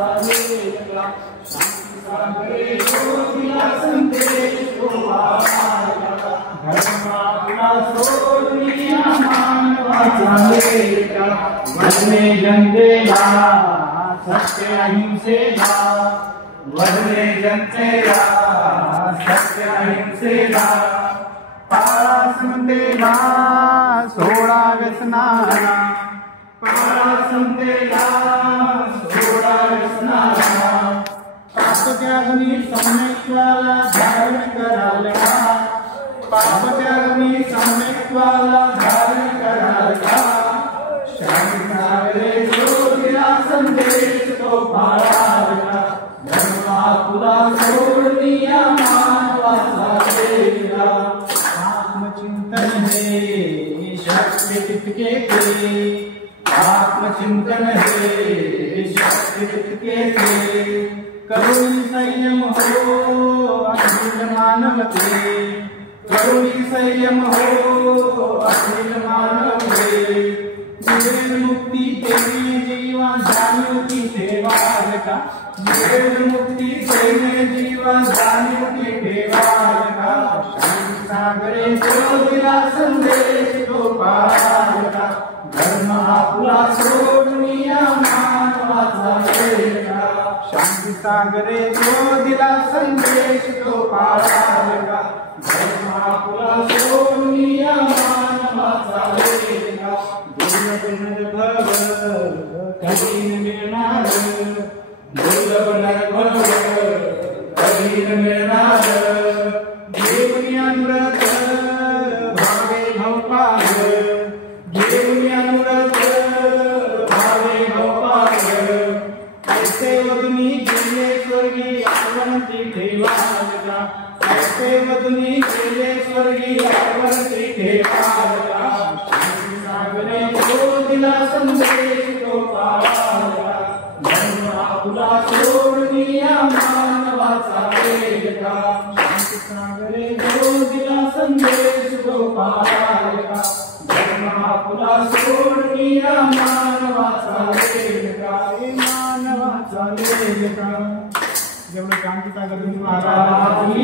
लेगा। शांति सागरे जो दिला संदेश तो पाएगा। धर्म अपना सोनिया मानवाचा लेगा। वध में जन देगा सत्य अहिंसेला। वध में जन तेरा सत्य अहिंसेला। पारसमतेला 16 व्यसनाला। पारसमतेला 16 व्यसनाला। पाप त्यागनी सम्यक्त्वाला धारण करायला। पाप त्यागनी सम्यक्त्वाला धारण करायला। शांती सागरे जो दिला संदेश तो पाळायला। धर्म आपला सोडनिया मानवाचा लेगा। आत्मचिंतन है शक्ति तितके के। आत्मचिंतन है शक्ति तितके के। करुणी संयम हो अखिल मानवते। करुणी संयम हो अखिल मानवते। जीवन मुक्ति तेने जीवन जानियो की सेवा का। जीवन मुक्ति तेने जीवन जानियो की सेवा का। शांति सागरे जो दिला संदेश तो पाएगा। धर्म आपला सोडनिया मानवाचा लेगा। शांति सागरे जो दिला संदेश तो पाएगा। धर्म आपला सोडनिया मानवाचा लेगा। दुर्लभ नरभव कधी न मिळणार। दुर्लभ नरभव कधी न मिळणार। घेऊन अमृत भावे भवपाल। घेऊन अमृत भावे भवपाल। ऐसे वदनी गेले स्वर्गी आठवणती ठेवायला। ऐसे वदनी गेले स्वर्गी आठवणती ठेवायला। शांती सागरे जो दिला संदेश तो पाळायला। धर्म आपला सोडनिया मानवाचा लेगा। शांती सागरे जो दिला संदेश तो पाळायला। धर्म आपला सोडनिया मानवाचा लेगा। मानवाचा लेगा। जेवढं शांती सागर महाराज